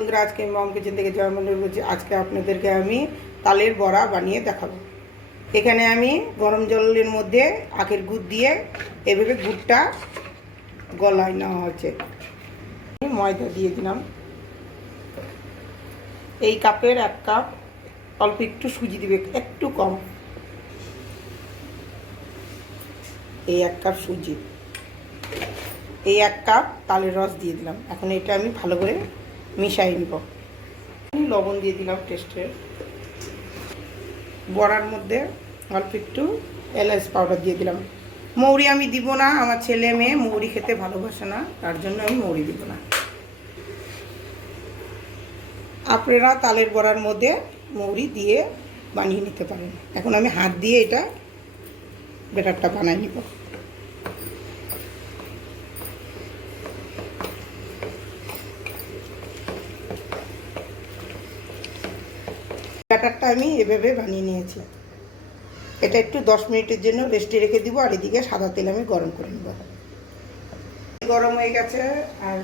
বন্ধুরা, আজকে আমি মম কিচেন থেকে জয়মন্ডল বলছি। আজকে আপনাদেরকে আমি তালের বড়া বানিয়ে দেখাবো। এখানে আমি গরম জলের মধ্যে আখের গুড় দিয়ে এভাবে গুড়টা গলায় নেওয়া হচ্ছে। ময়দা দিয়ে দিলাম, এই কাপের 1 কাপ। অল্প একটু সুজি দিবে, একটু কম, এই 1 কাপ সুজি, এই 1 কাপ তালের রস দিয়ে দিলাম। এখন এটা আমি ভালো করে মিশাই নিব। লবণ দিয়ে দিলাম টেস্টের। বড়ার মধ্যে অল্প একটু এলাচ পাউডার দিয়ে দিলাম। মৌরি আমি দিব না, আমার ছেলে মেয়ে মৌরি খেতে ভালোবাসে না, তার জন্য আমি মৌরি দিব না। আপনারা তালের বড়ার মধ্যে মৌরি দিয়ে বানিয়ে নিতে পারেন। এখন আমি হাত দিয়ে এটা ব্যাটারটা বানিয়ে নিব। ব্যাটারটা আমি এভাবে বানিয়ে নিয়েছি। এটা একটু 10 মিনিটের জন্য রেস্টে রেখে দিব। আর এদিকে সাদা তেল আমি গরম করে নেব। গরম হয়ে গেছে। আর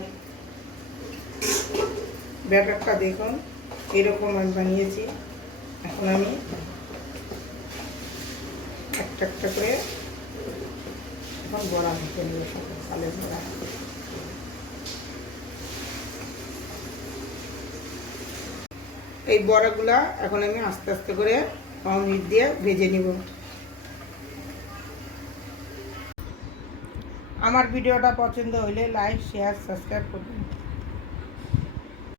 ব্যাটারটা দেখুন এরকম আমি বানিয়েছি। এখন আমি একটা একটা করে এখন বড়া ভেজে নেব, তালের বড়া। এই বড়াগুলা এখন আমি আস্তে আস্তে করে মিট দিয়ে ভেজে নিব। আমার ভিডিওটা পছন্দ হলে লাইক, শেয়ার, সাবস্ক্রাইব করবেন।